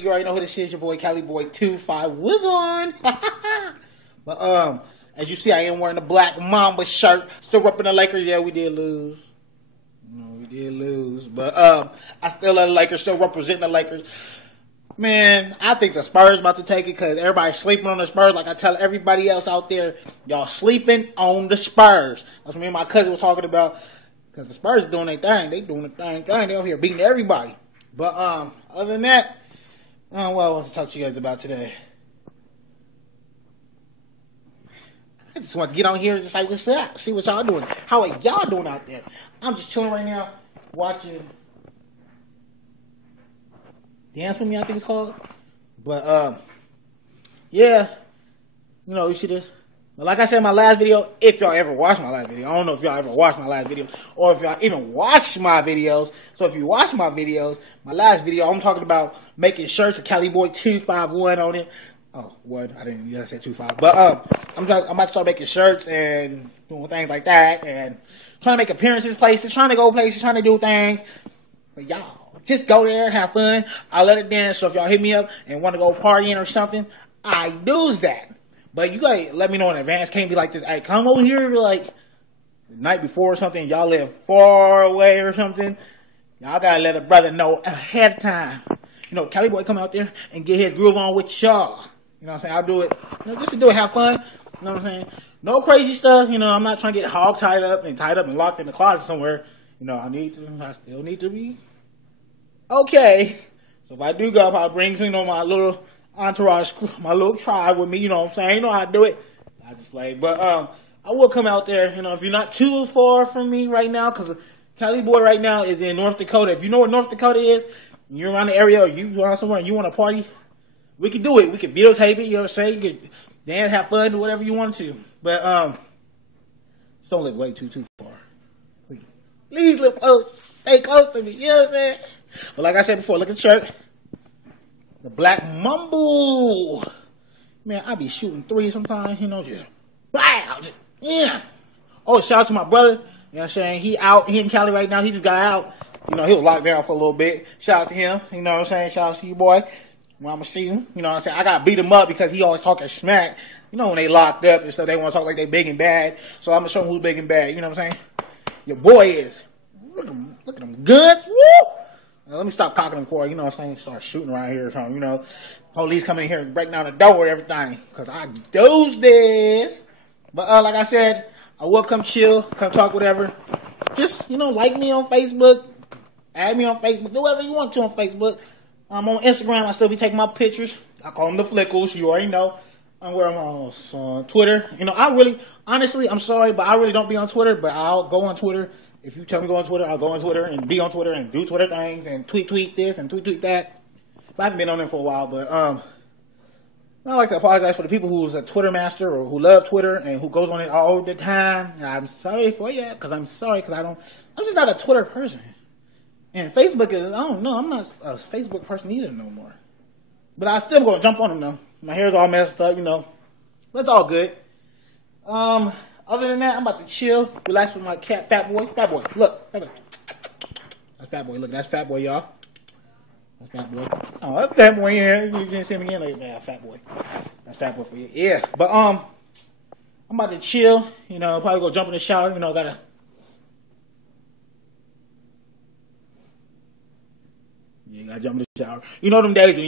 You already know who this is, your boy Cali Boy 25 was on. But as you see, I am wearing a black Mamba shirt. Still repping the Lakers. Yeah, we did lose. We did lose. But I still love the Lakers, still representing the Lakers. Man, I think the Spurs about to take it because everybody's sleeping on the Spurs. Like I tell everybody else out there, y'all sleeping on the Spurs. That's what me and my cousin was talking about. Because the Spurs are doing their thing. They doing the thing. They out here beating everybody. But other than that, what I want to talk to you guys about today. I just want to get on here and just like, what's up? See what y'all doing. How are y'all doing out there? I'm just chilling right now, watching Dance With Me, I think it's called. But, yeah. You see this? But like I said in my last video, if y'all ever watched my last video, I don't know if y'all ever watched my last video, or if y'all even watched my videos. So if you watch my videos, my last video, I'm talking about making shirts with Cali Boy 251 on it. Oh, what? I didn't say 25. But I'm about to start making shirts and doing things like that, and trying to make appearances, places, trying to go places, trying to do things. But y'all, just go there, have fun. I let it dance. So if y'all hit me up and want to go partying or something, I do's that. But you gotta let me know in advance. Can't be like this. Hey, come over here like the night before or something. Y'all live far away or something. Y'all gotta let a brother know ahead of time. Cali Boy come out there and get his groove on with y'all. You know what I'm saying? I'll do it. Just to do it, have fun. You know what I'm saying? No crazy stuff. I'm not trying to get hog tied up and locked in the closet somewhere. I still need to be okay. So if I do go, I'll bring my little entourage, my little tribe with me. You know what I'm saying? You know how I do it. I just play. But I will come out there. If you're not too far from me right now, because Cali Boy right now is in North Dakota. If you know what North Dakota is, and you're around the area, or you around somewhere and you want to party, we can do it. We can videotape it. You know what I'm saying? You can dance, have fun, do whatever you want to. But just don't live way too far. Please live close. Stay close to me. You know what I'm saying? But like I said before, look at the shirt. The Black Mumble. Man, I be shooting threes sometimes, just wow. Yeah. Oh, shout out to my brother. You know what I'm saying? He in Cali right now. He just got out. He was locked down for a little bit. Shout out to him. You know what I'm saying? Shout out to you, boy. When I'm going to see him. You know what I'm saying? I got to beat him up because he always talking smack. When they locked up and stuff, they want to talk like they big and bad. So I'm going to show them who's big and bad. You know what I'm saying? Your boy is. Look at them guns. Woo! Now, let me stop cocking them for, start shooting around here or something, Police come in here and break down the door and everything. Because I do this. But like I said, I will come chill, come talk, whatever. Just, like me on Facebook. Add me on Facebook. Do whatever you want to on Facebook. I'm on Instagram. I still be taking my pictures. I call them the flickles. You already know. I'm on Twitter. Honestly, I'm sorry, but I really don't be on Twitter. But I'll go on Twitter. If you tell me to go on Twitter, I'll go on Twitter and be on Twitter and do Twitter things and tweet this and tweet that. But I haven't been on there for a while. But I'd like to apologize for the people who's a Twitter master or who love Twitter and who goes on it all the time. I'm sorry for you because I'm just not a Twitter person. And Facebook is, I don't know, I'm not a Facebook person either no more. But I still gonna jump on them though. My hair's all messed up, But it's all good. Other than that, I'm about to chill, relax with my cat, Fat Boy. Fat Boy, look. Fat Boy. That's Fat Boy. Look, that's Fat Boy, y'all. That's Fat Boy. Oh, that's Fat Boy here. You didn't see him again? Like, yeah, Fat Boy. That's Fat Boy for you. Yeah, but I'm about to chill. Probably go jump in the shower. Gotta. You gotta jump in the shower. Them days when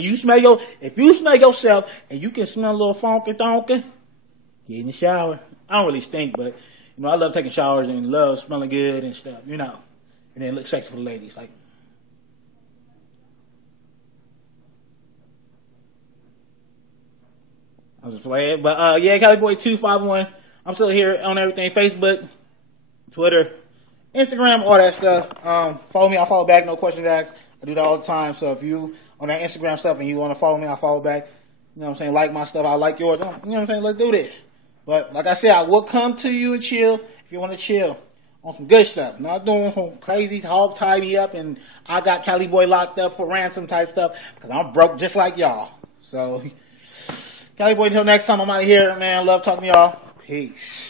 if you smell yourself and you can smell a little funky tonky, get in the shower. I don't really stink, but I love taking showers and love smelling good and stuff, and then look sexy for the ladies. Like, I was just playing, but yeah, Cali Boy 251. I'm still here on everything: Facebook, Twitter, Instagram, all that stuff. Follow me, I'll follow back. No questions asked. I do that all the time. So if you on that Instagram stuff and you want to follow me, I'll follow back. You know what I'm saying? Like my stuff, I like yours. You know what I'm saying? Let's do this. But like I said, I will come to you and chill if you want to chill on some good stuff. Not doing some crazy hog tie me up and I got Cali Boy locked up for ransom type stuff because I'm broke just like y'all. So, Cali Boy, until next time, I'm out of here, man. Love talking to y'all. Peace.